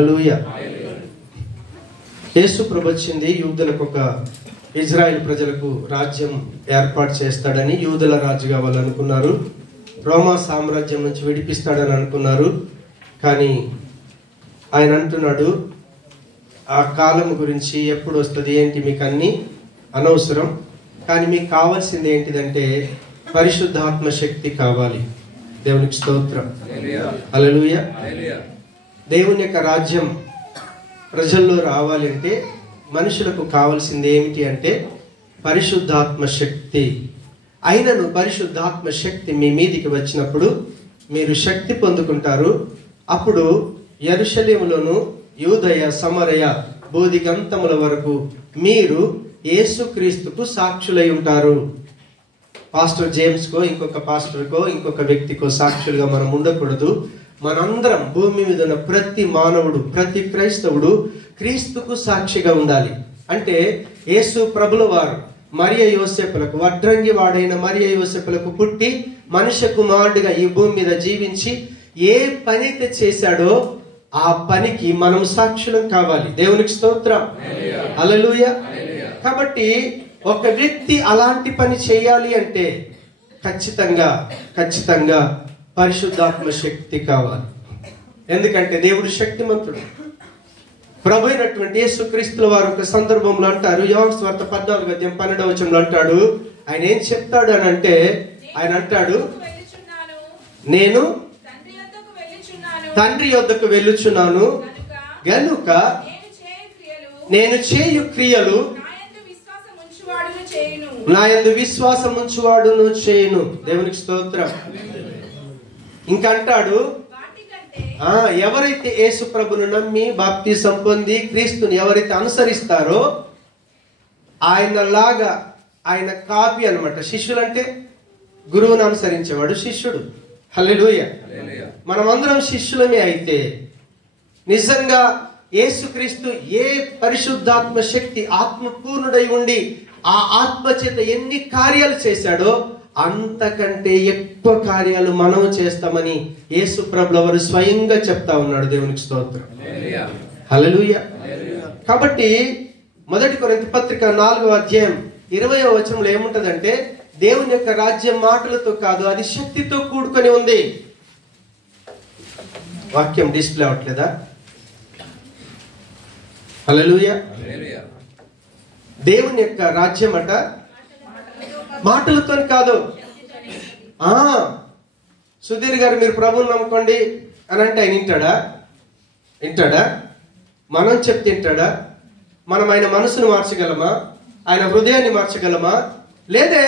హల్లెలూయా. యేసు ప్రభు వచ్చింది యూదులకు ఒక ఇజ్రాయెల్ ప్రజలకు రాజ్యం ఏర్పాటు చేస్తాడని, యూదుల రాజు కావాలనుకున్నారు. రోమా సామ్రాజ్యం నుంచి విడిపిస్తాడని అనుకున్నారు. కానీ ఆయన అంటున్నాడు, ఆ కాలం గురించి ఎప్పుడు వస్తుంది ఏంటి మీకు అన్ని అనవసరం, కానీ మీకు కావాల్సింది ఏంటిదంటే పరిశుద్ధాత్మ శక్తి కావాలి. దేవునికి స్తోత్రం. హల్లెలూయా. దేవుని యొక్క రాజ్యం ప్రజల్లో రావాలి అంటే మనుషులకు కావాల్సింది ఏమిటి అంటే పరిశుద్ధాత్మ శక్తి. అయినను పరిశుద్ధాత్మ శక్తి మీ మీదికి వచ్చినప్పుడు మీరు శక్తి పొందుకుంటారు. అప్పుడు యెరూషలేములోను యూదయ సమరయ బోధిగంతముల వరకు మీరు యేసుక్రీస్తుకు సాక్షులై ఉంటారు. పాస్టర్ జేమ్స్కో, ఇంకొక పాస్టర్కో, ఇంకొక వ్యక్తికో సాక్షులుగా మనం ఉండకూడదు. మనందరం భూమి మీద ఉన్న ప్రతి మానవుడు, ప్రతి క్రైస్తవుడు క్రీస్తుకు సాక్షిగా ఉండాలి. అంటే యేసు ప్రభుల వారు మరియ యోసేపులకు, వడ్రంగి వాడైన మరియ యోసేపులకు పుట్టి మనుష్య కుమారుడిగా ఈ భూమి మీద జీవించి ఏ పని అయితే చేశాడో ఆ పనికి మనం సాక్షులం కావాలి. దేవునికి స్తోత్రం. హల్లెలూయా. కాబట్టి ఒక వ్యక్తి అలాంటి పని చేయాలి అంటే ఖచ్చితంగా పరిశుద్ధాత్మ శక్తి కావాలి. ఎందుకంటే దేవుడు శక్తిమంతుడు. ప్రభు అయినటువంటి యేసుక్రీస్తుల వారు ఒక సందర్భంలో అంటారు, యోహాను సువార్త 14:12 అంటాడు, ఆయన ఏం చెప్తాడు అని అంటే, ఆయన అంటాడు, నేను తండ్రి యొద్దకు వెళ్ళుచున్నాను గనుక నేను చేయు క్రియలు నా యందు విశ్వాసం ఉంచువాడును చేయును. దేవునికి స్తోత్రం. ఇంకా అంటాడు, ఎవరైతే యేసు ప్రభును నమ్మి బాప్తిసం పొంది క్రీస్తుని ఎవరైతే అనుసరిస్తారో ఆయనలాగా, ఆయన కాపీ అన్నమాట. శిష్యులు అంటే గురువును అనుసరించేవాడు శిష్యుడు. హల్లెలూయా. మనమందరం శిష్యులమే. అయితే నిజంగా యేసుక్రీస్తు ఏ పరిశుద్ధాత్మ శక్తి ఆత్మపూర్ణుడై ఉండి ఆ ఆత్మ చేత ఎన్ని కార్యాలు చేశాడో అంతకంటే ఎక్కువ కార్యాలు మనం చేస్తామని యేసు ప్రభుల వారు స్వయంగా చెప్తా ఉన్నాడు. దేవునికి స్తోత్రం. హల్లెలూయా. కాబట్టి 1 కొరింథీ పత్రిక 4:20 ఏముంటదంటే, దేవుని యొక్క రాజ్యం మాటలతో కాదు, అది శక్తితో కూడుకొని ఉంది. వాక్యం డిస్ప్లే అవట్లేదా? హల్లెలూయా. దేవుని యొక్క రాజ్యం అట మాటలతో కాదు. సుధీర్ గారు మీరు ప్రభువుని నమ్ముకోండి అని అంటే ఆయన వింటాడా? మనం చెప్తే వింటాడా? మనం ఆయన మనసును మార్చగలమా? ఆయన హృదయాన్ని మార్చగలమా? లేదే.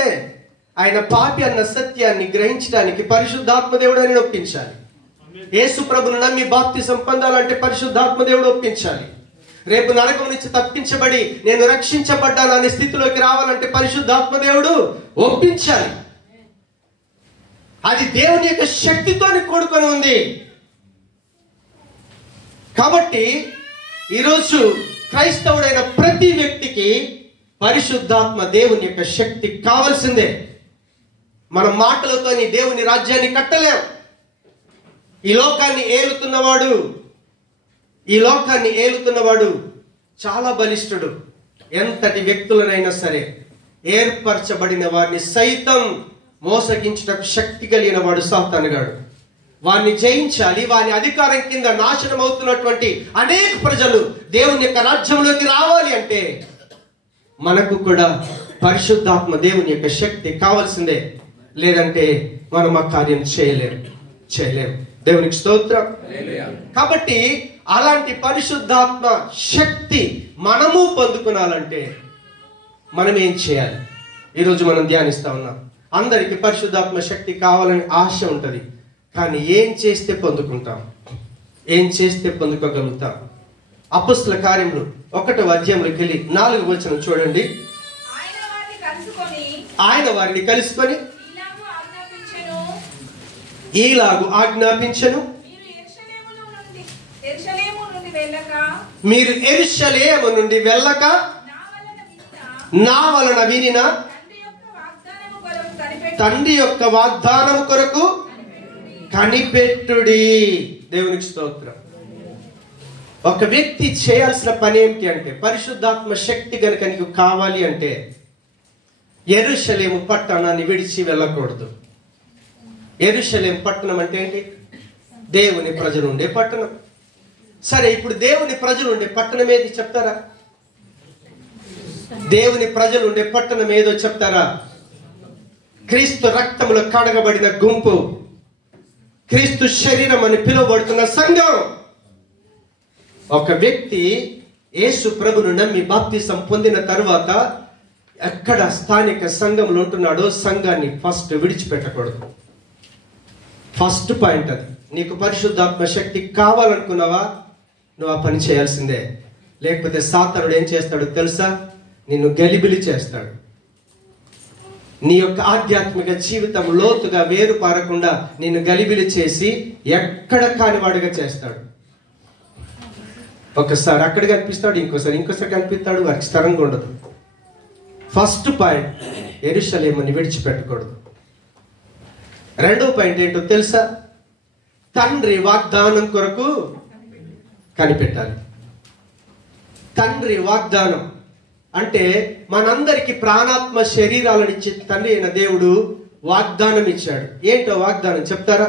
ఆయన పాపి అన్న సత్యాన్ని గ్రహించడానికి పరిశుద్ధాత్మ దేవుడు అని ఒప్పించాలి. యేసు ప్రభును నమ్మి బాప్తిసం పొందాలంటే పరిశుద్ధాత్మ దేవుడు ఒప్పించాలి. రేపు నరకం నుంచి తప్పించబడి నేను రక్షించబడ్డాను అనే స్థితిలోకి రావాలంటే పరిశుద్ధాత్మ దేవుడు ఒప్పించాలి. అది దేవుని యొక్క శక్తితో కూడుకొని ఉంది. కాబట్టి ఈరోజు క్రైస్తవుడైన ప్రతి వ్యక్తికి పరిశుద్ధాత్మ దేవుని యొక్క శక్తి కావాల్సిందే. మన మాటలతోని దేవుని రాజ్యాన్ని కట్టలేం. ఈ లోకాన్ని ఏలుతున్నవాడు చాలా బలిష్ఠుడు. ఎంతటి వ్యక్తులనైనా సరే ఏర్పరచబడిన వారిని సైతం మోసగించటకు శక్తి కలిగిన వాడు సాతానుగాడు. వారిని జయించాలి. వారి అధికారం కింద నాశనం అవుతున్నటువంటి అనేక ప్రజలు దేవుని యొక్క రాజ్యంలోకి రావాలి అంటే మనకు కూడా పరిశుద్ధాత్మ దేవుని యొక్క శక్తి కావాల్సిందే. లేదంటే మనం ఆ కార్యం చేయలేం. దేవునికి స్తోత్రం. కాబట్టి అలాంటి పరిశుద్ధాత్మ శక్తి మనము పొందుకోవాలంటే మనం ఏం చేయాలి? ఈరోజు మనం ధ్యానిస్తా ఉన్నాం. అందరికి పరిశుద్ధాత్మ శక్తి కావాలని ఆశ ఉంటది. కానీ ఏం చేస్తే పొందుకుంటాం? ఏం చేస్తే పొందుకోగలుగుతాం? అపొస్తలుల కార్యములు 1వ అధ్యాయంలోకి వెళ్ళి 4వ వచనం చూడండి. ఆయన వారిని కలుసుకొని ఈలాగు ఆజ్ఞాపించెను, మీరు యెరూషలేము నుండి వెళ్ళక నా వలన వినిన తండ్రి యొక్క వాగ్దానము కొరకు కనిపెట్టుడి. దేవునికి స్తోత్రం. ఒక వ్యక్తి చేయాల్సిన పని ఏమిటి అంటే, పరిశుద్ధాత్మ శక్తి కనుక నీకు కావాలి అంటే యెరూషలేము పట్టణాన్ని విడిచి వెళ్ళకూడదు. యెరూషలేము పట్టణం అంటే ఏంటి? దేవుని ప్రజలు ఉండే పట్టణం. సరే, ఇప్పుడు దేవుని ప్రజలు ఉండే పట్టణం ఏది చెప్తారా? దేవుని ప్రజలు ఉండే పట్టణం ఏదో చెప్తారా? క్రీస్తు రక్తములో కడగబడిన గుంపు, క్రీస్తు శరీరం అని పిలువబడుతున్న సంఘం. ఒక వ్యక్తి యేసు ప్రభును నమ్మి బాప్తిసం పొందిన తరువాత ఎక్కడ స్థానిక సంఘంలో ఉంటున్నాడో సంఘాన్ని ఫస్ట్ విడిచిపెట్టకూడదు. ఫస్ట్ పాయింట్ అది. నీకు పరిశుద్ధాత్మ శక్తి కావాలనుకున్నావా, నువ్వు ఆ పని చేయాల్సిందే. లేకపోతే సాతానుడు ఏం చేస్తాడో తెలుసా? నిన్ను గలిబిలి చేస్తాడు. నీ యొక్క ఆధ్యాత్మిక జీవితం లోతుగా వేరు పారకుండా నిన్ను గలిబిలి చేసి ఎక్కడ కానివాడుగా చేస్తాడు. ఒకసారి అక్కడ కనిపిస్తాడు, ఇంకోసారి కనిపిస్తాడు. వారికి స్థిరంగా ఉండదు. ఫస్ట్ పాయింట్, యెరూషలేముని విడిచిపెట్టకూడదు. రెండో పాయింట్ ఏంటో తెలుసా? తండ్రి వాగ్దానం కొరకు కనిపెట్టాలి. తండ్రి వాగ్దానం అంటే మనందరికి ప్రాణాత్మ శరీరాలను ఇచ్చే తండ్రి అయిన దేవుడు వాగ్దానం ఇచ్చాడు. ఏంటో వాగ్దానం చెప్తారా?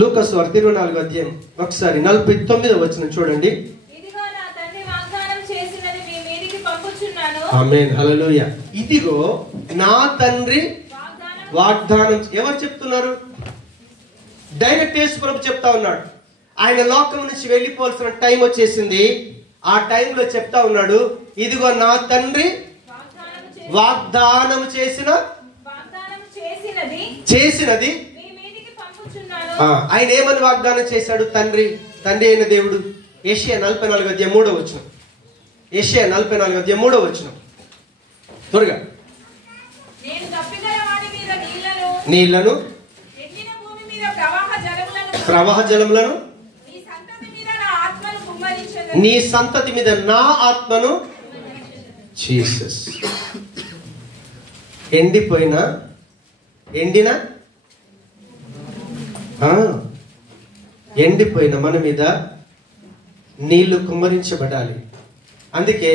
లూకాసు వార్త 24వ అధ్యాయం ఒకసారి 49వ వచనం చూడండి. ఆమేన్, హల్లెలూయా. ఇదిగో నా తండ్రి వాగ్దానం. ఎవరు చెప్తున్నారు? డైరెక్ట్ యేసు ప్రభు చెప్తా ఉన్నాడు. ఆయన లోకం నుంచి వెళ్ళిపోవాల్సిన టైం వచ్చేసింది. ఆ టైంలో చెప్తా ఉన్నాడు, ఇదిగో నా తండ్రి వాగ్దానం చేసినది. ఆయన ఏమని వాగ్దానం చేశాడు? తండ్రి అయిన దేవుడు. యెషయా 44వ అధ్యాయం 3వ వచనం. యెషయా 44వ అధ్యాయం 3వ వచనం త్వరగా. నీళ్లను, ప్రవాహ జలములను, నీ సంతతి మీద నా ఆత్మను. జీసస్. ఎండిపోయిన మన మీద నీళ్లు కుమ్మరించబడాలి. అందుకే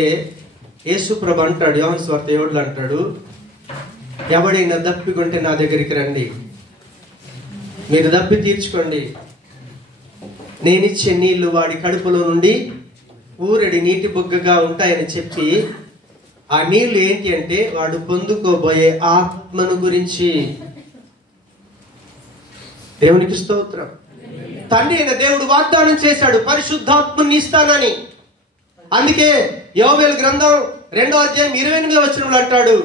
యేసు ప్రభు అంటాడు, యోహాను సువార్త 7లో అంటాడు, ఎవడైనా దప్పికొంటే నా దగ్గరికి రండి, మీరు దప్పి తీర్చుకోండి, నేనిచ్చే నీళ్లు వాడి కడుపులో నుండి ఊరడి నీటి బొగ్గగా ఉంటాయని చెప్పి, ఆ నీళ్లు ఏంటి అంటే వాడు పొందుకోబోయే ఆత్మను గురించి. దేవునికి స్తోత్రం. తండ్రి అయిన దేవుడు వాగ్దానం చేశాడు, పరిశుద్ధాత్మని ఇస్తానని. అందుకే యోవేలు గ్రంథం 2వ అధ్యాయం 28వ వచనంలో అంటాడు,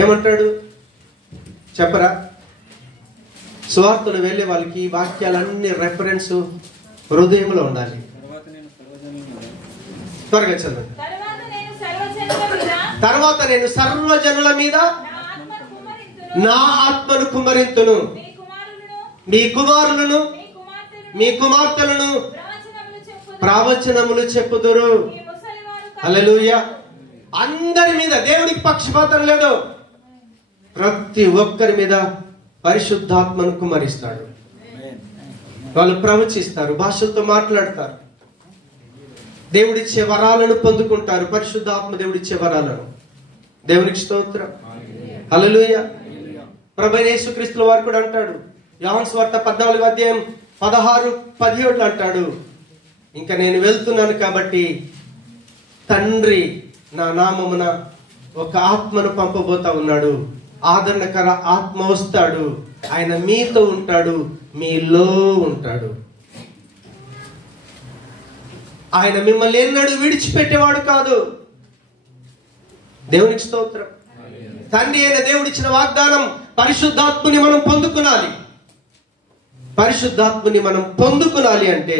ఏమంటాడు చెప్పరా? సువార్తలు వెళ్ళే వాళ్ళకి వాక్యాలన్నీ రెఫరెన్స్ హృదయంలో ఉండాలి. త్వరగా చదవండి. తర్వాత నేను సర్వజనుల మీద నా ఆత్మను కుమ్మరింతును, మీ కుమారులను మీ కుమార్తెలను ప్రవచనములు చెప్పుదురు. హల్లెలూయా. అందరి మీద దేవునికి పక్షపాతం లేదు. ప్రతి ఒక్కరి మీద పరిశుద్ధాత్మను కుమ్మరిస్తాడు. వాళ్ళు ప్రవచిస్తారు, భాషలతో మాట్లాడతారు, దేవుడిచ్చే వరాలను పొందుకుంటారు. పరిశుద్ధాత్మ దేవుడిచ్చే వరాలను. దేవునికి స్తోత్రం. హల్లెలూయా. ప్రభువైన యేసుక్రీస్తు వారు కూడా అంటాడు, యోహాను సువార్త 14వ అధ్యాయం 16-17 అంటాడు, ఇంకా నేను వెళ్తున్నాను కాబట్టి తండ్రి నా నామమున ఒక ఆత్మను పంపబోతా ఉన్నాడు, ఆదరణకర ఆత్మ వస్తాడు, ఆయన మీతో ఉంటాడు, మీలో ఉంటాడు. ఆయన మిమ్మల్ని ఎన్నడూ విడిచిపెట్టేవాడు కాదు. దేవునికి స్తోత్రం. తండ్రి అయిన దేవుడు ఇచ్చిన వాగ్దానం, పరిశుద్ధాత్మని మనం పొందుకునాలి. పరిశుద్ధాత్మని మనం పొందుకునాలి అంటే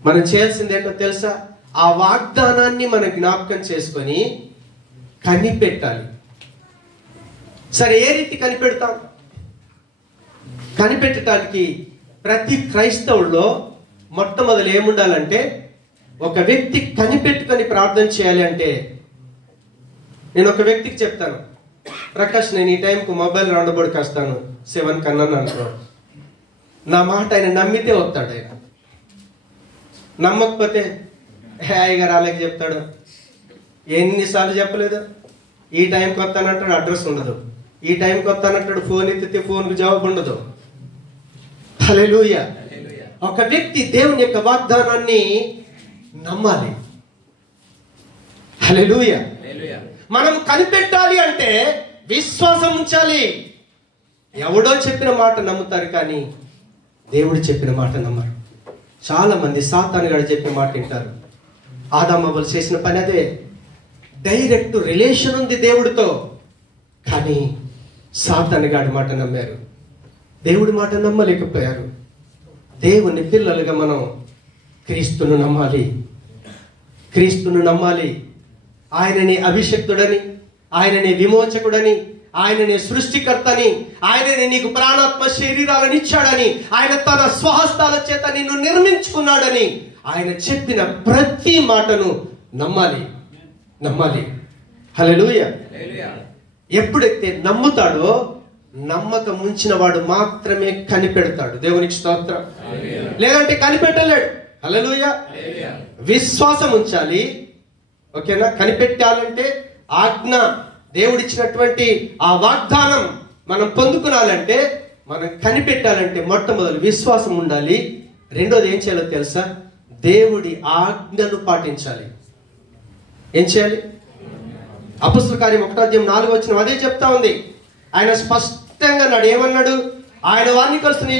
మనం చేయాల్సింది ఏంటో తెలుసా? ఆ వాగ్దానాన్ని మనం జ్ఞాపకం చేసుకొని కనిపెట్టాలి. సరే, ఏ రీతి కనిపెడతాం? కనిపెట్టడానికి ప్రతి క్రైస్తవుల్లో మొట్టమొదలు ఏముండాలంటే, ఒక వ్యక్తి కనిపెట్టుకొని ప్రార్థన చేయాలి అంటే, నేను ఒక వ్యక్తికి చెప్తాను, ప్రకాష్ నేను ఈ టైంకు మొబైల్ రౌండ్ బోర్డ్కి వస్తాను 7 కన్నా అనుకో, నా మాట ఆయన నమ్మితే వస్తాడు. ఆయన నమ్మకపోతే హాయిగా రాలేక చెప్తాడు. ఎన్నిసార్లు చెప్పలేదు, ఈ టైంకి వస్తానంటాడు, అడ్రస్ ఉండదు. ఈ టైంకి వస్తానంటాడు, ఫోన్ ఎత్తితే ఫోన్కు జవాబు ఉండదు. హల్లెలూయా. ఒక వ్యక్తి దేవుని యొక్క వాగ్దానాన్ని నమ్మాలి. హల్లెలూయా. మనం కనిపెట్టాలి అంటే విశ్వాసం ఉంచాలి. ఎవడో చెప్పిన మాట నమ్ముతారు కానీ దేవుడు చెప్పిన మాట నమ్మరు. చాలా మంది సాతాను గాడు చెప్పిన మాట వింటారు. ఆదామవ్వలు చేసిన పని అదే. డైరెక్ట్ రిలేషన్ ఉంది దేవుడితో, కానీ సాతాను గాడి మాట నమ్మారు, దేవుడి మాట నమ్మలేకపోయారు. దేవుని పిల్లలుగా మనం క్రీస్తును నమ్మాలి. క్రీస్తును నమ్మాలి. ఆయనని అభిషక్తుడని, ఆయనని విమోచకుడని, ఆయనని సృష్టికర్తని, ఆయనని నీకు ప్రాణాత్మ శరీరాలను ఇచ్చాడని, ఆయన తన స్వహస్తాల చేత నిన్ను నిర్మించుకున్నాడని, ఆయన చెప్పిన ప్రతి మాటను నమ్మాలి. నమ్మాలి. హల్లెలూయా. ఎప్పుడైతే నమ్ముతాడో నమ్మకం ఉంచిన వాడు మాత్రమే కనిపెడతాడు. దేవునికి స్తోత్రం. లేదంటే కనిపెట్టలేడు. హల్లెలూయా. విశ్వాసం ఉంచాలి. ఓకేనా? కనిపెట్టాలంటే ఆజ్ఞ, దేవుడిచ్చినటువంటి ఆ వాగ్దానం మనం పొందుకునాలంటే, మనం కనిపెట్టాలంటే మొట్టమొదటి విశ్వాసం ఉండాలి. రెండోది ఏం చేయాలో తెలుసా? దేవుడి ఆజ్ఞను పాటించాలి. ఏం చేయాలి? అపొస్తలుల కార్యం 1:4 అదే చెప్తా ఉంది. ఆయన స్పష్టంగా అన్నాడు. ఏమన్నాడు? ఆయన వారిని కలుస్తున్న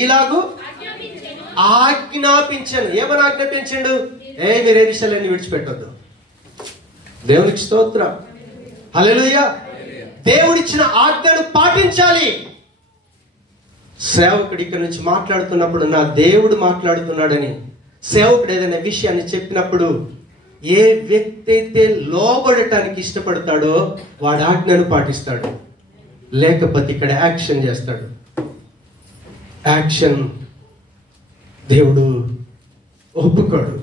ఇలాగు ఆజ్ఞాపించాను. ఏమని ఆజ్ఞాపించాడు? మీరు ఏ విషయాలన్నీ విడిచిపెట్టొద్దు. దేవునికి స్తోత్రం. హల్లెలూయా. దేవుడిచ్చిన ఆజ్ఞను పాటించాలి. సేవకుడు ఇక్కడ నుంచి మాట్లాడుతున్నప్పుడు నా దేవుడు మాట్లాడుతున్నాడని, సేవకుడు ఏదైనా విషయాన్ని చెప్పినప్పుడు ఏ వ్యక్తి అయితే లోబడటానికి ఇష్టపడతాడో వాడు ఆజ్ఞను పాటిస్తాడు. లేకపోతే ఇక్కడ యాక్షన్ చేస్తాడు. యాక్షన్ దేవుడు ఒప్పుకోడు.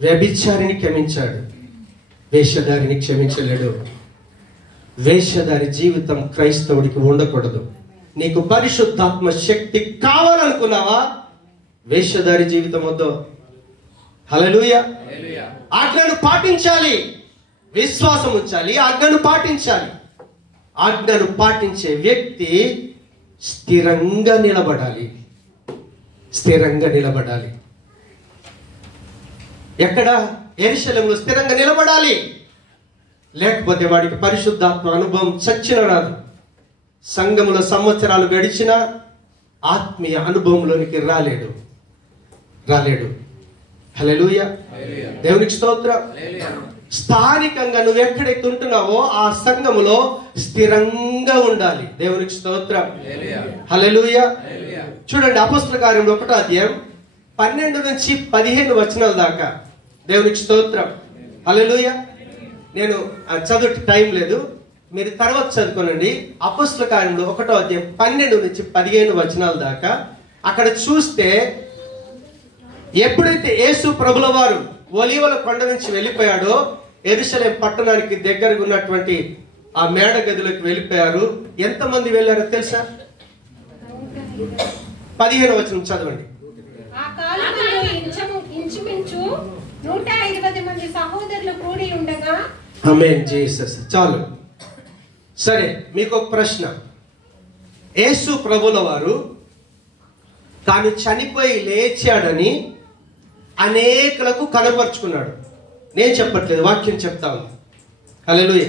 వ్యభిచారిని క్షమించాడు, వేషధారిని క్షమించలేడు. వేషధారి జీవితం క్రైస్తవుడికి ఉండకూడదు. నీకు పరిశుద్ధాత్మ శక్తి కావాలనుకున్నావా? వేషధారి జీవితం వద్దు. హల్లెలూయా. ఆజ్ఞను పాటించాలి. విశ్వాసం ఉంచాలి. ఆజ్ఞను పాటించాలి. ఆజ్ఞను పాటించే వ్యక్తి స్థిరంగా నిలబడాలి. స్థిరంగా నిలబడాలి. ఎక్కడ? యెరూషలేములో స్థిరంగా నిలబడాలి. లేకపోతే వాడికి పరిశుద్ధాత్మ అనుభవం చచ్చిన రాదు. సంఘములో సంవత్సరాలు గడిచినా ఆత్మీయ అనుభవంలోనికి రాలేడు. హల్లెలూయా. దేవునికి స్తోత్రం. స్థానికంగా నువ్వు ఎక్కడైతే ఉంటున్నావో ఆ సంఘములో స్థిరంగా ఉండాలి. దేవునికి స్తోత్రం. హల్లెలూయా. చూడండి, అపొస్తలుల కార్యంలో 1:12-15 దాకా. దేవునికి స్తోత్రం. హల్లెలూయా. నేను చదువు టైం లేదు, మీరు తర్వాత చదువుకోనండి. అపొస్తలుల కార్యంలో 1:12-15 దాకా అక్కడ చూస్తే, ఎప్పుడైతే యేసు ప్రభుల వారు ఒలీవల కొండ నుంచి వెళ్ళిపోయాడో, యెరూషలేం పట్టణానికి దగ్గరగా ఉన్నటువంటి ఆ మేడ గదిలోకి వెళ్ళిపోయారు. ఎంతమంది వెళ్ళారో తెలుసా? 15 చదవండి. ఆ కాలములో ఇంచుమించు 120 మంది సహోదరులు కూడి ఉండగా. ఆమేన్ జీసస్. చాలు. సరే, మీకు ఒక ప్రశ్న. యేసు ప్రభుల వారు తాను చనిపోయి లేచాడని అనేకులకు కనపరుచుకున్నాడు. నేను చెప్పట్లేదు, వాక్యం చెప్తా ఉంది. హల్లెలూయా.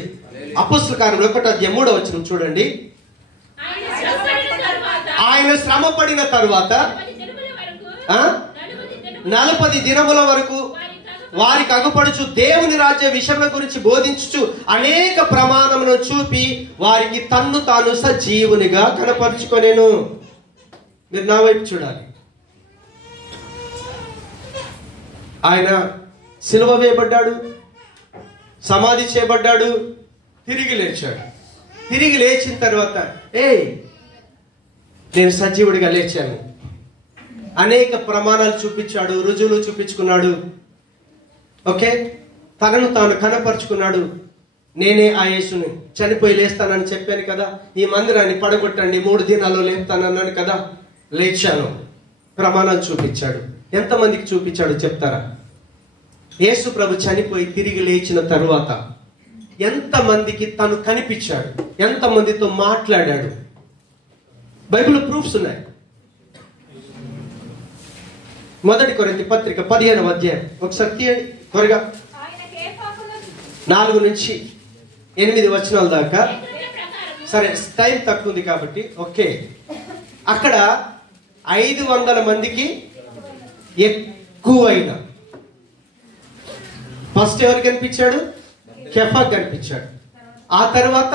అపొస్తలుల కార్యం 1:3 చూడండి. ఆయన శ్రమ పడిన తరువాత 40 దినముల వరకు వారికి అగుపడుచు దేవుని రాజ్య విషయముల గురించి బోధించుచు అనేక ప్రమాణములను చూపి వారికి తన్ను తాను సజీవునిగా కనపరుచుకొనెను. మీరు నా వైపు చూడాలి. ఆయన సిలువ వేయబడ్డాడు, సమాధి చేయబడ్డాడు, తిరిగి లేచాడు. తిరిగి లేచిన తర్వాత నేను సజీవుడిగా లేచాను. అనేక ప్రమాణాలు చూపించాడు, రుజువులు చూపించుకున్నాడు. ఓకే, తనను తాను కనపరుచుకున్నాడు. నేనే ఆ యేసుని, చనిపోయి లేస్తానని చెప్పాను కదా, ఈ మందిరాన్ని పడగొట్టండి 3 దినాల్లో లేపుతానన్నాను కదా. లేచాను. ప్రమాణం చూపించాడు. ఎంతమందికి చూపించాడు చెప్తారా? యేసు ప్రభు చనిపోయి తిరిగి లేచిన తరువాత ఎంతమందికి తను కనిపించాడు, ఎంతమందితో మాట్లాడాడు? బైబిల్ ప్రూఫ్స్ ఉన్నాయి. 1 కొరింథీ పత్రిక 15వ అధ్యాయం ఒకసారి తీయండి త్వరగా. 4 నుంచి 8 వచనాల దాకా. సరే, టైం తక్కువ ఉంది కాబట్టి ఓకే. అక్కడ 500 మందికి ఎక్కువైన ఫస్ట్ ఎవరు కనిపించాడు? కేఫా కనిపించాడు. ఆ తర్వాత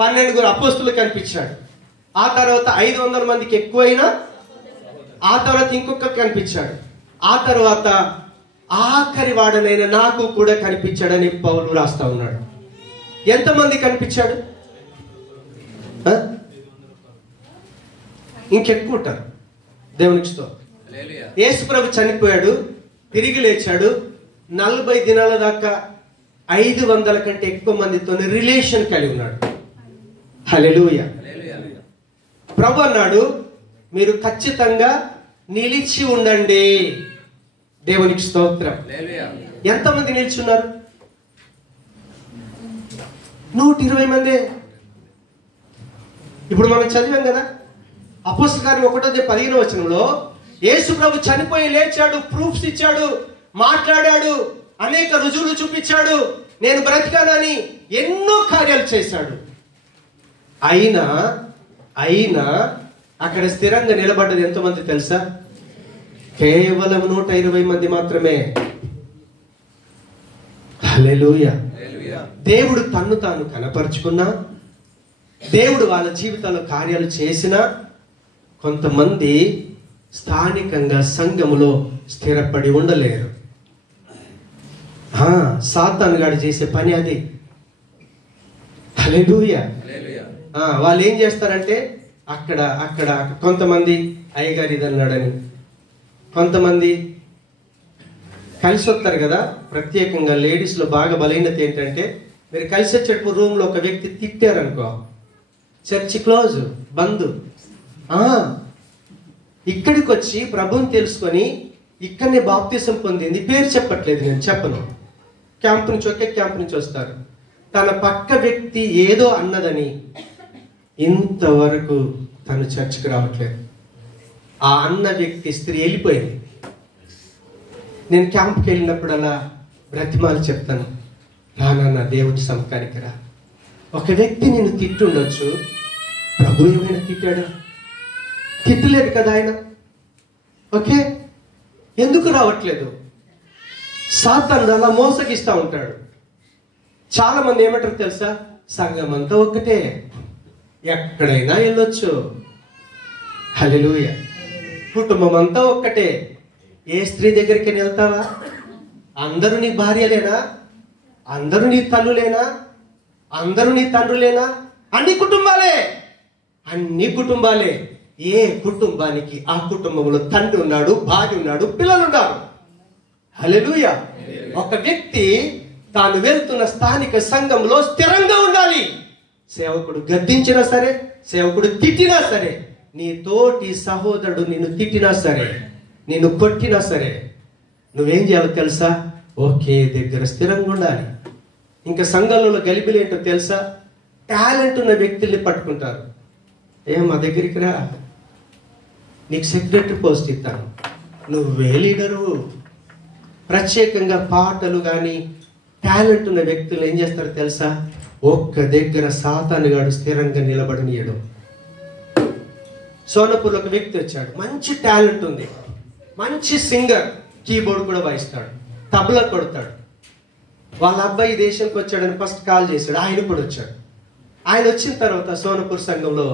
12 అపోస్తులు కనిపించాడు. ఆ తర్వాత 500 మందికి ఎక్కువైనా ఆ తర్వాత ఇంకొకరు కనిపించాడు. ఆ తర్వాత ఆఖరి వాడనైనా నాకు కూడా కనిపించాడని పౌలు రాస్తా ఉన్నాడు. ఎంతమంది కనిపించాడు? ఇంకెక్కువ ఉంటారు. దేవునికి స్తోత్రం. యేసు ప్రభు చనిపోయాడు, తిరిగి లేచాడు. 40 దినాల దాకా 500 కంటే ఎక్కువ మందితో రిలేషన్ కలిగి ఉన్నాడు. హల్లెలూయా. ప్రభు అన్నాడు, మీరు ఖచ్చితంగా నిలిచి ఉండండి. దేవునికి స్తోత్రం. ఎంతమంది నిల్చున్నారు? 120 మంది. ఇప్పుడు మనం చదివాం కదా, అపోస్తలుల కార్యం 1:15 వచనంలో యేసు ప్రభు చనిపోయి లేచాడు, ప్రూఫ్స్ ఇచ్చాడు, మాట్లాడాడు, అనేక రుజువులు చూపించాడు, నేను బ్రతికానని ఎన్నో కార్యాలు చేశాడు. అయినా అక్కడ స్థిరంగా నిలబడ్డది ఎంతమంది తెలుసా? కేవలం 120 మంది మాత్రమే. హల్లెలూయా. దేవుడు తన్ను తాను కనపరుచుకున్నా, దేవుడు వాళ్ళ జీవితాల్లో కార్యాలు చేసినా కొంతమంది స్థానికంగా సంఘములో స్థిరపడి ఉండలేరు. సాతాను గాడు చేసే పని అది. హల్లెలూయా. వాళ్ళు ఏం చేస్తారంటే అక్కడ కొంతమంది అయ్యగారు ఇది అన్నాడని, కొంతమంది కలిసి వస్తారు కదా. ప్రత్యేకంగా లేడీస్ లో బాగా బలహీనత ఏంటంటే, మీరు కలిసి వచ్చేటప్పుడు రూమ్ లో ఒక వ్యక్తి తిట్టారనుకో, చర్చి క్లోజ్, బంద్. ఇక్కడికి వచ్చి ప్రభువుని తెలుసుకొని ఇక్కడనే బాప్తిసం పొందింది, పేరు చెప్పట్లేదు, నేను చెప్పను, క్యాంప్ నుంచి ఒకే క్యాంప్ నుంచి వస్తారు. తన పక్క వ్యక్తి ఏదో అన్నదని ఇంతవరకు తను చర్చికి రావట్లేదు. ఆ అన్న వ్యక్తి స్త్రీ వెళ్ళిపోయింది. నేను క్యాంప్కి వెళ్ళినప్పుడు అలా బ్రతిమాలు చెప్తాను, రానన్న దేవుని సముఖానికి రా. ఒక వ్యక్తి నేను తిట్టుండొచ్చు, ప్రభు ఏమైనా తిట్టాడా? తిట్టలేదు కదా ఆయన. ఓకే, ఎందుకు రావట్లేదు? సాతాను అలా మోసగిస్తూ ఉంటాడు. చాలా మంది ఏమంటారు తెలుసా? సంఘం అంతా ఒక్కటే, ఎక్కడైనా వెళ్ళొచ్చు. హల్లెలూయా. కుటుంబం అంతా ఒక్కటే, ఏ స్త్రీ దగ్గరికి వెళ్తావా? అందరూ నీ భార్యలేనా? అందరూ నీ తల్లులేనా? అందరూ నీ తండ్రులేనా? అన్ని కుటుంబాలే. ఏ కుటుంబానికి ఆ కుటుంబంలో తండ్రి ఉన్నాడు, భార్య ఉన్నాడు, పిల్లలు ఉన్నారు. హల్లెలూయా. ఒక వ్యక్తి తాను వెళ్తున్న స్థానిక సంఘంలో స్థిరంగా ఉండాలి. సేవకుడు గద్దించినా సరే, సేవకుడు తిట్టినా సరే, నీ తోటి సహోదరుడు నిన్ను తిట్టినా సరే, నిన్ను కొట్టినా సరే, నువ్వేం చేయాలో తెలుసా? ఒకే దగ్గర స్థిరంగా ఉండాలి. ఇంకా సంఘంలో గలిబిలేంటో తెలుసా? టాలెంట్ ఉన్న వ్యక్తుల్ని పట్టుకుంటారు. మా దగ్గరికి రా, నీకు సెక్రటరీ పోస్ట్ ఇస్తాను, నువ్వే లీడరు. ప్రత్యేకంగా పాటలు కానీ టాలెంట్ ఉన్న వ్యక్తులు ఏం చేస్తారు తెలుసా? ఒక్క దగ్గర సాతానుగాడు స్థిరంగా నిలబడనీయడం. సోనపూర్లో ఒక వ్యక్తి వచ్చాడు, మంచి టాలెంట్ ఉంది, మంచి సింగర్, కీబోర్డ్ కూడా వాయిస్తాడు, తబలా కొడతాడు. వాళ్ళ అబ్బాయి దేశానికి వచ్చాడని ఫస్ట్ కాల్ చేశాడు, ఆయన కూడా వచ్చాడు. ఆయన వచ్చిన తర్వాత సోనపూర్ సంఘంలో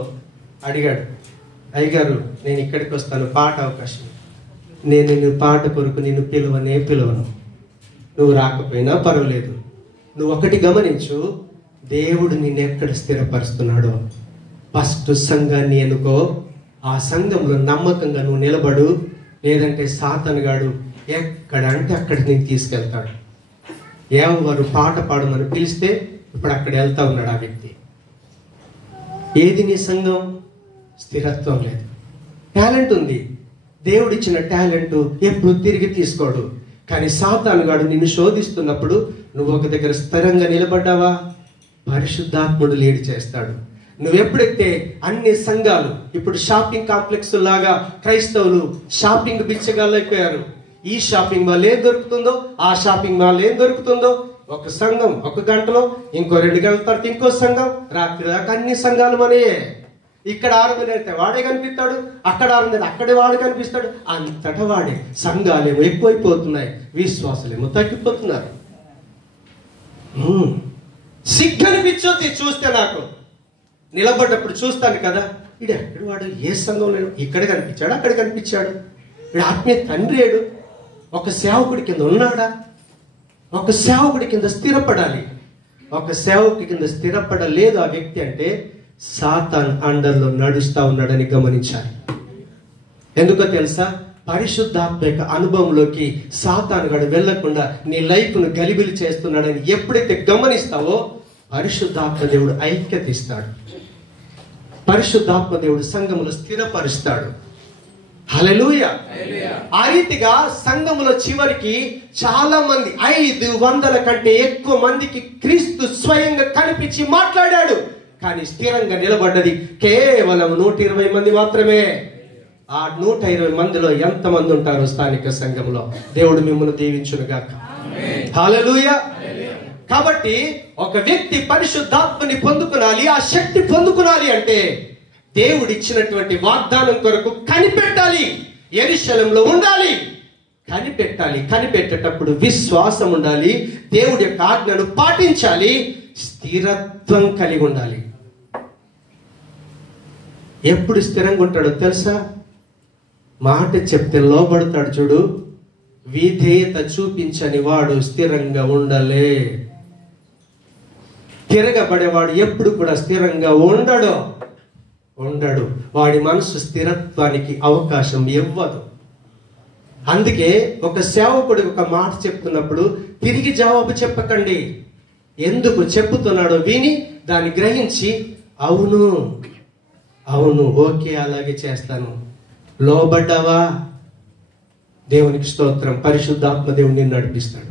అడిగాడు, అయ్యగారు నేను ఇక్కడికి వస్తాను, పాట అవకాశం, నేను నిన్ను పాట కొరకు నిన్ను పిలవను, నువ్వు రాకపోయినా పర్వాలేదు, నువ్వు ఒకటి గమనించు, దేవుడు నిన్ను ఎక్కడ స్థిరపరుస్తున్నాడో ఫస్ట్ సంఘాన్ని ఎన్నుకో, ఆ సంఘంలో నమ్మకంగా నువ్వు నిలబడు, లేదంటే సాతానుగాడు ఎక్కడ అంటే అక్కడికి నేను తీసుకెళ్తాడు. ఎవరు పాట పాడమని పిలిస్తే ఇప్పుడు అక్కడ వెళ్తా ఉన్నాడు ఆ వ్యక్తి. ఏది నీ సంఘం? స్థిరత్వం లేదు. టాలెంట్ ఉంది, దేవుడిచ్చిన టాలెంట్ ఎప్పుడు తిరిగి తీసుకోడు. కానీ సాతానుగాడు నిన్ను శోధిస్తున్నప్పుడు నువ్వు ఒక దగ్గర స్థిరంగా నిలబడ్డావా, పరిశుద్ధాత్ముడు లీడ్ చేస్తాడు. నువ్వెప్పుడైతే అన్ని సంఘాలు ఇప్పుడు షాపింగ్ కాంప్లెక్స్ లాగా క్రైస్తవులు షాపింగ్ బిచ్చగాళ్ళు అయిపోయారు. ఈ షాపింగ్ మాల్ ఏం దొరుకుతుందో, ఆ షాపింగ్ మాల్ ఏం దొరుకుతుందో, ఒక సంఘం ఒక గంటలో, ఇంకో 2 గంటల తర్వాత ఇంకో సంఘం, రాత్రి దాకా అన్ని సంఘాలు మనయే. ఇక్కడ 6 మంది అయితే వాడే కనిపిస్తాడు, అక్కడ 6 మంది అక్కడే వాడు కనిపిస్తాడు, అంతటా వాడే. సంఘాలేమో ఎక్కువైపోతున్నాయి, విశ్వాసులేమో తగ్గిపోతున్నారు. సిగ్గనిపించొద్ది చూస్తే. నాకు నిలబడ్డప్పుడు చూస్తాను కదా, ఇడు ఎక్కడ వాడు, ఏ సంఘం లేడు, ఇక్కడ కనిపించాడు, అక్కడ కనిపించాడు, ఇడు ఆత్మీయ తండ్రేడు, ఒక సేవకుడి కింద ఉన్నాడా? ఒక సేవకుడి కింద స్థిరపడాలి. ఒక సేవకుడి కింద స్థిరపడలేదు ఆ వ్యక్తి అంటే సాతాన్ అండర్లో నడుస్తా ఉన్నాడని గమనించాలి. ఎందుకో తెలుసా? పరిశుద్ధాత్మ యొక్క అనుభవంలోకి సాతానుగాడు వెళ్లకుండా నీ లైఫ్ను గలిబిలి చేస్తున్నాడని ఎప్పుడైతే గమనిస్తావో పరిశుద్ధాత్మ దేవుడు ఐక్యత ఇస్తాడు. పరిశుద్ధాత్మ దేవుడు సంఘములో స్థిరపరుస్తాడు. హల్లెలూయా. ఆ రీతిగా సంఘములో చివరికి చాలా మంది 500 కంటే ఎక్కువ మందికి క్రీస్తు స్వయంగా కనిపించి మాట్లాడాడు. కానీ స్థిరంగా నిలబడ్డది కేవలం 120 మంది మాత్రమే. ఆ 120 మందిలో ఎంతమంది ఉంటారు స్థానిక సంఘంలో? దేవుడు మిమ్మల్ని దీవించును గాక. హల్లెలూయా. కాబట్టి ఒక వ్యక్తి పరిశుద్ధాత్మని పొందుకునాలి, ఆ శక్తి పొందుకునాలి అంటే దేవుడు ఇచ్చినటువంటి వాగ్దానం కొరకు కనిపెట్టాలి, యెరూషలేములో ఉండాలి, కనిపెట్టాలి. కనిపెట్టేటప్పుడు విశ్వాసం ఉండాలి, దేవుడి యొక్క ఆజ్ఞను పాటించాలి, స్థిరత్వం కలిగి ఉండాలి. ఎప్పుడు స్థిరంగా ఉంటాడో తెలుసా? మాట చెప్తే లోబడతాడు. చూడు, విధేయత చూపించని వాడు స్థిరంగా ఉండలే. తిరగబడేవాడు ఎప్పుడు కూడా స్థిరంగా ఉండడు. వాడి మనసు స్థిరత్వానికి అవకాశం ఇవ్వదు. అందుకే ఒక సేవకుడు ఒక మాట చెప్తున్నప్పుడు తిరిగి జవాబు చెప్పకండి. ఎందుకు చెప్పుతున్నాడో విని దాన్ని గ్రహించి అవును అవును ఓకే అలాగే చేస్తాను. లోబడ్డావా? దేవునికి స్తోత్రం. పరిశుద్ధాత్మ దేవుడు నిన్ను నడిపిస్తాడు.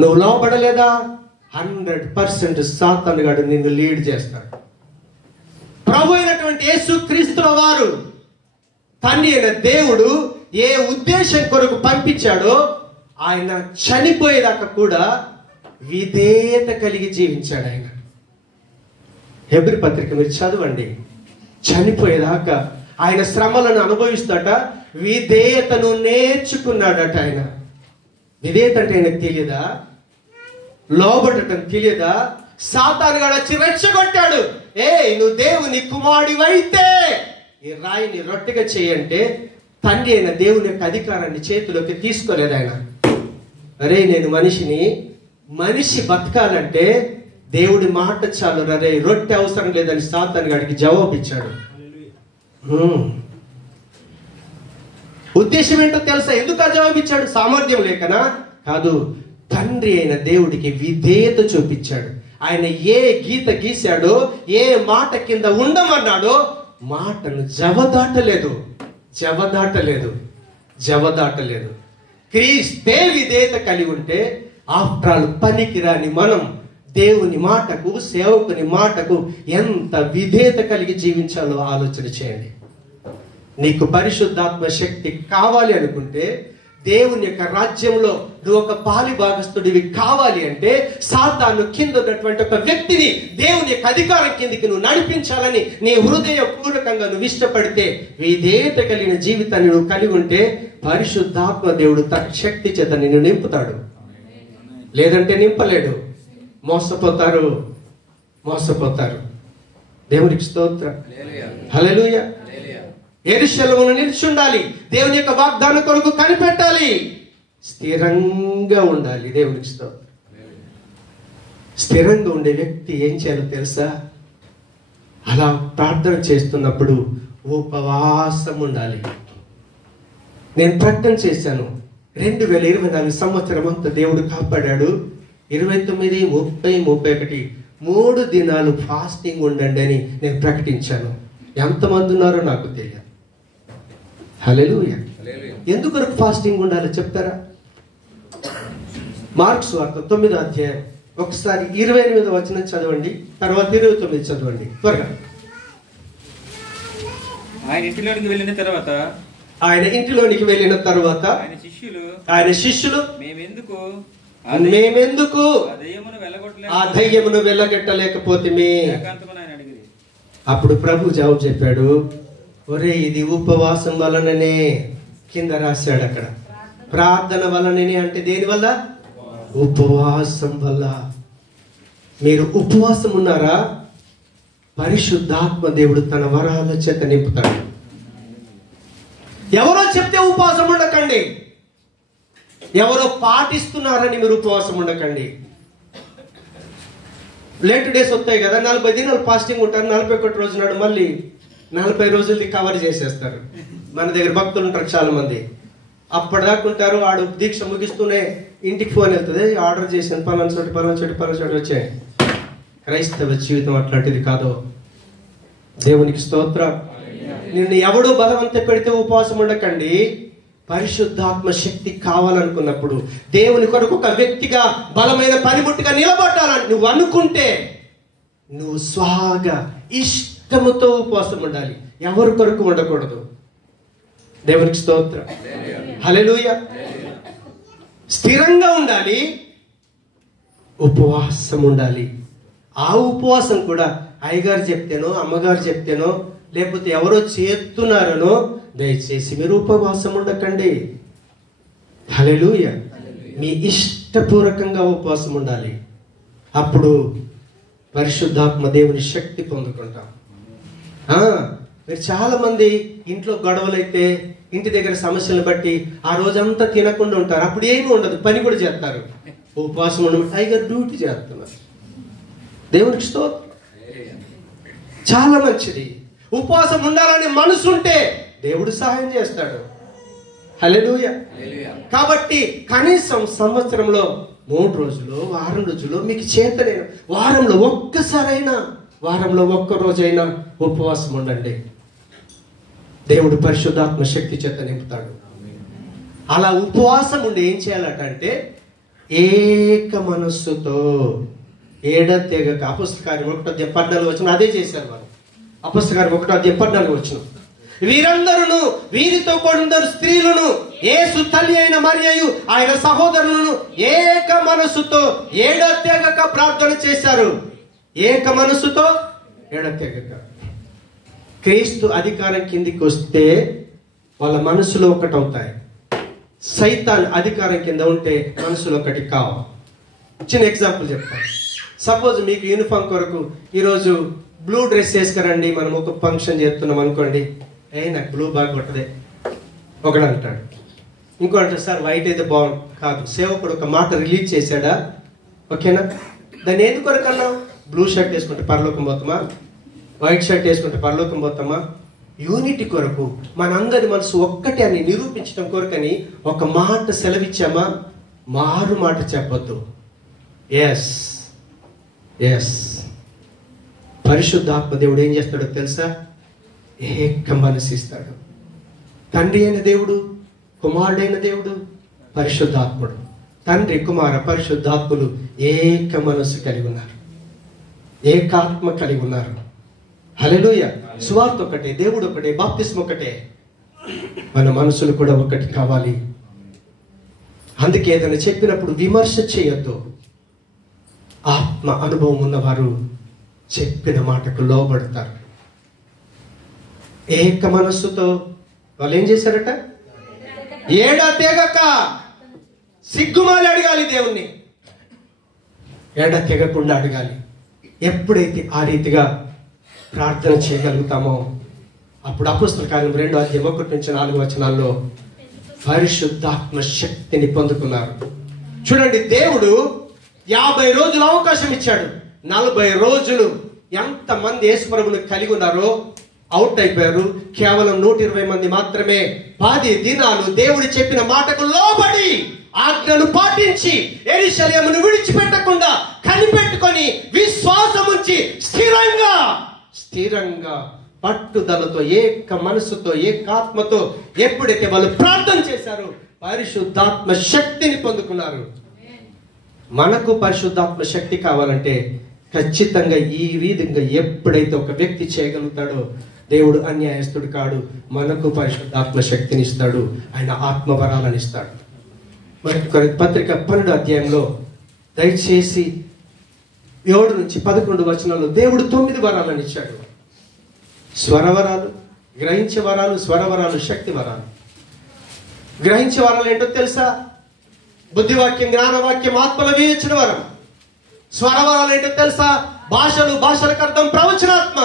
నువ్వు లోబడలేదా? 100% సాతానుగాడు నిన్ను లీడ్ చేస్తాడు. ప్రభు అయినటువంటి యేసుక్రీస్తుల వారు తండ్రి అయిన దేవుడు ఏ ఉద్దేశం కొరకు పంపించాడో ఆయన చనిపోయేదాకా కూడా విధేయత కలిగి జీవించాడు. ఆయన హెబ్రీ పత్రిక మీరు చదవండి. చనిపోయేదాకా ఆయన శ్రమలను అనుభవిస్తాట, విధేయతను నేర్చుకున్నాడట. ఆయన విధేయత అంటే ఆయనకు తెలియదా? లోబడటం తెలియదా? సాతానుగాడు వచ్చి రెచ్చగొట్టాడు. నువ్వు దేవుని కుమారుడివైతే ఈ రాయిని రొట్టెగా చేయంటే తండ్రి అయిన దేవుని యొక్క అధికారాన్ని చేతిలోకి తీసుకోలేదు ఆయన. అరే నేను మనిషి బతకాలంటే దేవుడి మాట చాలు, అరే రొట్టె అవసరం లేదని సాతానుగాడికి జవాబు ఇచ్చాడు. ఉద్దేశం ఏంటో తెలుసా? ఎందుకు ఆ జవాబు ఇచ్చాడు? సామర్థ్యం లేకనా? కాదు, తండ్రి అయిన దేవుడికి విధేయత చూపించాడు. ఆయన ఏ గీత గీశాడో, ఏ మాట కింద ఉండమన్నాడో మాటను జవదాటలేదు. క్రీస్తే విధేయత కలిగి ఉంటే ఆఫ్టర్ ఆల్ పనికిరాని మనం దేవుని మాటకు, సేవకుని మాటకు ఎంత విధేయత కలిగి జీవించాలో ఆలోచన చేయండి. నీకు పరిశుద్ధాత్మ శక్తి కావాలి అనుకుంటే, దేవుని యొక్క రాజ్యంలో నువ్వు ఒక పాలి భాగస్థుడివి కావాలి అంటే, సాతాను కింద ఉన్నటువంటి ఒక వ్యక్తిని దేవుని యొక్క అధికారం కిందికి నువ్వు నడిపించాలని నీ హృదయపూర్వకంగా నువ్వు ఇష్టపడితే, విధేయత కలిగిన జీవితాన్ని నువ్వు కలిగి ఉంటే పరిశుద్ధాత్మ దేవుడు తన శక్తి చేత నిన్ను నింపుతాడు. లేదంటే నింపలేడు. మోసపోతారు. దేవునికి స్తోత్రం. హల్లెలూయా. యెరూషలేములో నిలిచి ఉండాలి. దేవుని యొక్క వాగ్దానం కొరకు కనిపెట్టాలి. స్థిరంగా ఉండాలి. దేవునికి స్తోత్రం. స్థిరంగా ఉండే వ్యక్తి ఏం చేయాలో తెలుసా? అలా ప్రార్థన చేస్తున్నప్పుడు ఉపవాసం ఉండాలి. నేను ప్రకటన చేశాను, 2024 సంవత్సరం అంతా దేవుడు కాపాడాడు. 29, 30, 31 3 దినాలు ఫాస్టింగ్ ఉండండి అని నేను ప్రకటించాను. ఎంతమంది ఉన్నారో నాకు తెలియదు. హల్లెలూయా. ఎందుకు ఫాస్టింగ్ ఉండాలి చెప్తారా? మార్క్స్ వార్త 9వ అధ్యాయం ఒకసారి 28వ వచనం చదవండి, తర్వాత 29 చదవండి త్వరగా. ఆయన ఇంటిలోనికి వెళ్ళిన తర్వాత ఆయన శిష్యులు మేమెందుకు ఆ దయ్యమును వెళ్ళగొట్టలేకపోతే అప్పుడు ప్రభు జవాబు చెప్పాడు, ఒరే ఇది ఉపవాసం వలననే. కింద రాశాడు అక్కడ, ప్రార్థన వలననే అంటే దేని వల్ల? ఉపవాసం వల్ల. మీరు ఉపవాసం ఉన్నారా? పరిశుద్ధాత్మ దేవుడు తన వరాల చేత నింపుతాడు. ఎవరో చెప్తే ఉపవాసం ఉండకండి, ఎవరో పాటిస్తున్నారని మీరు ఉపవాసం ఉండకండి. లేట్ డేస్ వస్తాయి కదా, 40 దినాలు ఫాస్టింగ్ ఉంటారు, 41 రోజు నాడు మళ్ళీ 40 రోజులది కవర్ చేసేస్తారు. మన దగ్గర భక్తులు ఉంటారు చాలా మంది, అప్పటిదాకా ఉంటారు. ఆడు దీక్ష ముగిస్తూనే ఇంటికి ఫోన్ వెళ్తుంది, ఆర్డర్ చేసాను పలానా చోటు వచ్చాయి. క్రైస్తవ జీవితం అట్లాంటిది కాదు. దేవునికి స్తోత్రం. నిన్ను ఎవడు బలవంత పెడితే ఉపవాసం ఉండకండి. పరిశుద్ధాత్మ శక్తి కావాలనుకున్నప్పుడు, దేవుని కొరకు ఒక వ్యక్తిగా బలమైన పనిముట్టుగా నిలబడాలని నువ్వు అనుకుంటే, నువ్వు స్వాగా ఇష్టముతో ఉపవాసం ఉండాలి, ఎవరి కొరకు ఉండకూడదు. దేవునికి స్తోత్రం. హల్లెలూయా. స్థిరంగా ఉండాలి, ఉపవాసం ఉండాలి. ఆ ఉపవాసం కూడా అయ్యగారు చెప్తేనో అమ్మగారు చెప్తేనో లేకపోతే ఎవరో చేస్తున్నారనో దయచేసి మీరు ఉపవాసం ఉండకండి. హల్లెలూయా. మీ ఇష్టపూర్వకంగా ఉపవాసం ఉండాలి. అప్పుడు పరిశుద్ధాత్మ దేవుని శక్తి పొందుకుంటాం. మీరు చాలా మంది ఇంట్లో గొడవలైతే, ఇంటి దగ్గర సమస్యలను బట్టి ఆ రోజంతా తినకుండా ఉంటారు. అప్పుడు ఏమీ ఉండదు, పని కూడా చేస్తారు. ఉపవాసం ఉండడం అయ్యగారు డ్యూటీ చేస్తున్నారు. దేవునికి స్తోత్రం. చాలా మంచిది. ఉపవాసం ఉండాలని మనసు ఉంటే దేవుడు సహాయం చేస్తాడు. హల్లెలూయా. కాబట్టి కనీసం సంవత్సరంలో 3 రోజులు, వారం రోజులు మీకు చేతనే, వారంలో ఒక్కసారైనా, వారంలో ఒక్క రోజైనా ఉపవాసం ఉండండి. దేవుడు పరిశుద్ధాత్మ శక్తి చేత నింపుతాడు. అలా ఉపవాసం ఉండి ఏం చేయాలంటే ఏక మనస్సుతో ఏడతెగక. అపొస్తలుల కార్యం 1:14 వచనం అదే చేశారు వారు. అపొస్తలుల కార్యం 1:14 వచనం, వీరందరూ వీరితో కొందరు స్త్రీలను యేసు తల్లి అయిన మరియయు ఆయన సహోదరులను ఏక మనస్సుతో ఏడతెగక ప్రార్థన చేశారు. ఏక మనస్సుతో ఏడతెగక. క్రీస్తు అధికారం కిందికి వస్తే వాళ్ళ మనసులో ఒకటి అవుతాయి. సైతాన్ అధికారం కింద ఉంటే మనసులో ఒకటి కావు. చిన్న ఎగ్జాంపుల్ చెప్తాను. సపోజ్ మీకు యూనిఫామ్ కొరకు ఈరోజు బ్లూ డ్రెస్ వేసుకురండి, మనం ఒక ఫంక్షన్ చేస్తున్నాం అనుకోండి. నాకు బ్లూ బాగా కొట్టదే ఒకడు అంటాడు. ఇంకో అంటాడు, సార్ వైట్ అయితే బాగుంది. కాదు, సేవకుడు ఒక మాట రిలీజ్ చేశాడా, ఓకేనా, దాన్ని ఎందుకు కొరకన్నావు? బ్లూ షర్ట్ వేసుకుంటే పరలోకం పోతామా, వైట్ షర్ట్ వేసుకుంటే పరలోకం పోతామా? యూనిటీ కొరకు మనందరి మనసు ఒక్కటే అని నిరూపించడం కొరకని ఒక మాట సెలవిచ్చామా? మారు మాట చెప్పొద్దు. Yes yes. పరిశుద్ధాత్మ దేవుడు ఏం చేస్తాడో తెలుసా? ఏక మనసు ఇస్తాడు. తండ్రి అయిన దేవుడు, కుమారుడైన దేవుడు, పరిశుద్ధాత్ముడు. తండ్రి, కుమార, పరిశుద్ధాత్ములు ఏక మనసు కలిగి ఉన్నారు, ఏకాత్మ కలిగి ఉన్నారు. హల్లెలూయా. సువార్త ఒకటే, దేవుడు ఒకటే, బాప్తిస్మ ఒకటే. మన మనసులు కూడా ఒకటి కావాలి. అందుకే ఏదైనా చెప్పినప్పుడు విమర్శ చేయొద్దు. ఆత్మ అనుభవం ఉన్నవారు చెప్పిన మాటకు లోబడతారు. ఏక మనస్సుతో వాళ్ళు ఏం చేశారట? ఏడతెగక. సిగ్గుమాలి అడగాలి దేవుణ్ణి, ఎడతెగకుండా అడగాలి. ఎప్పుడైతే ఆ రీతిగా ప్రార్థన చేయగలుగుతామో అప్పుడు అపొస్తలుల కార్యం 2:1-4 వచనాల్లో పరిశుద్ధాత్మ శక్తిని పొందుకున్నారు. చూడండి, దేవుడు 50 రోజులు అవకాశం ఇచ్చాడు. 40 రోజులు ఎంతమంది యేసు ప్రభువుని కలిగి ఉన్నారో అవుట్ అయిపోయారు. కేవలం 120 మంది మాత్రమే 10 దినాలు దేవుడు చెప్పిన మాటకు లోబడి ఆజ్ఞను పాటించి యెరూషలేమును విడిచిపెట్టకుండా కనిపెట్టుకొని విశ్వాసం ఉంచి స్థిరంగా పట్టుదలతో, ఏక మనసుతో, ఏకాత్మతో ఎప్పుడైతే వాళ్ళు ప్రార్థన చేశారో పరిశుద్ధాత్మ శక్తిని పొందుకున్నారు. మనకు పరిశుద్ధాత్మ శక్తి కావాలంటే ఖచ్చితంగా ఈ విధంగా ఎప్పుడైతే ఒక వ్యక్తి చేయగలుగుతాడో దేవుడు అన్యాయస్తుడు కాడు. మనకు పరిశుద్ధాత్మ శక్తిని ఇస్తాడు, ఆయన ఆత్మవరాలను ఇస్తాడు. మరి కొరింథీ పత్రిక 12వ అధ్యాయంలో దయచేసి 7 నుంచి 11 వచనాల్లో దేవుడు 9 వరాలను ఇచ్చాడు. స్వరవరాలు, గ్రహించే వరాలు, స్వరవరాలు, శక్తి వరాలు. గ్రహించే వరాలు ఏంటో తెలుసా? బుద్ధివాక్యం, జ్ఞానవాక్యం, ఆత్మల వివేచన వరం. స్వరవరాలు ఏంటో తెలుసా? భాషలు, భాషలకు అర్థం ప్రవచనాత్మ.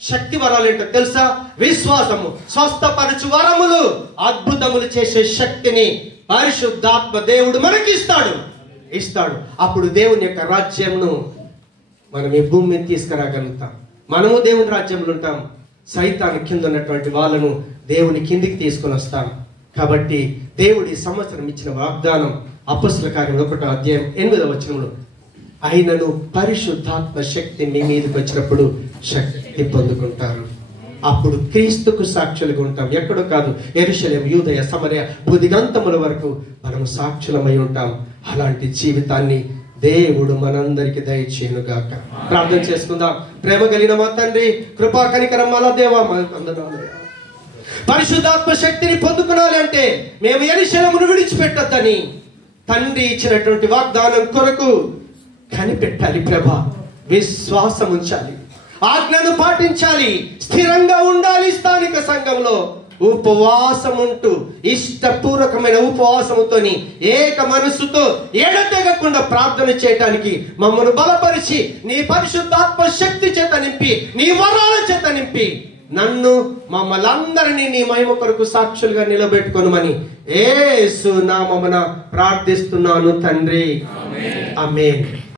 శక్తి వరాలు ఏంటో తెలుసా? విశ్వాసము, స్వస్థపరచు వరములు, అద్భుతములు చేసే శక్తిని పరిశుద్ధాత్మ దేవుడు మనకి ఇస్తాడు. అప్పుడు దేవుని యొక్క రాజ్యంను మనం ఈ భూమి మీద తీసుకురాగలుగుతాం. మనము దేవుని రాజ్యంలో ఉంటాం. సైతాను కింద ఉన్నటువంటి వాళ్ళను దేవుని కిందికి తీసుకొని వస్తాం. కాబట్టి దేవుడి సంవత్సరం ఇచ్చిన వాగ్దానం అపొస్తలుల కార్యములు 1వ అధ్యాయం 8వ వచనంలో, ఆయనను పరిశుద్ధాత్మ శక్తి మీ మీదకి వచ్చినప్పుడు శక్తి పొందుకుంటారు. అప్పుడు క్రీస్తుకు సాక్షులుగా ఉంటాం. ఎక్కడో కాదు, యెరూషలేము, యూదయ, సమరయ, భూదిగంతముల వరకు మనము సాక్షులమై ఉంటాం. అలాంటి జీవితాన్ని దేవుడు మనందరికి దయచేయునుగాక. ప్రార్థన చేసుకుందాం. ప్రేమ కలిగిన మా తండ్రి, కృపా కనికరం మన దేవా, పరిశుద్ధాత్మ శక్తిని పొందుకోవాలి అంటే మేము యెరూషలేమును విడిచిపెట్టొద్దని తండ్రి ఇచ్చినటువంటి వాగ్దానం కొరకు కనిపెట్టాలి. ప్రభా, విశ్వాసం ఉంచాలి, ఆజ్ఞను పాటించాలి, స్థిరంగా ఉండాలి. స్థానిక సంఘంలో ఉపవాసం ఉంటూ ఇష్టపూర్వకమైన ఉపవాసముతోని ఏక మనస్సుతో ఎడతెగకుండా ప్రార్థన చేయటానికి మమ్మల్ని బలపరిచి నీ పరిశుద్ధాత్మ శక్తి చేత నింపి, నీ వరాల చేత నింపి నన్ను, మమ్మల్ని అందరినీ నీ మహిమ కొరకు సాక్షులుగా నిలబెట్టుకొనుమని యేసు నామమున ప్రార్థిస్తున్నాను తండ్రి. ఆమేన్.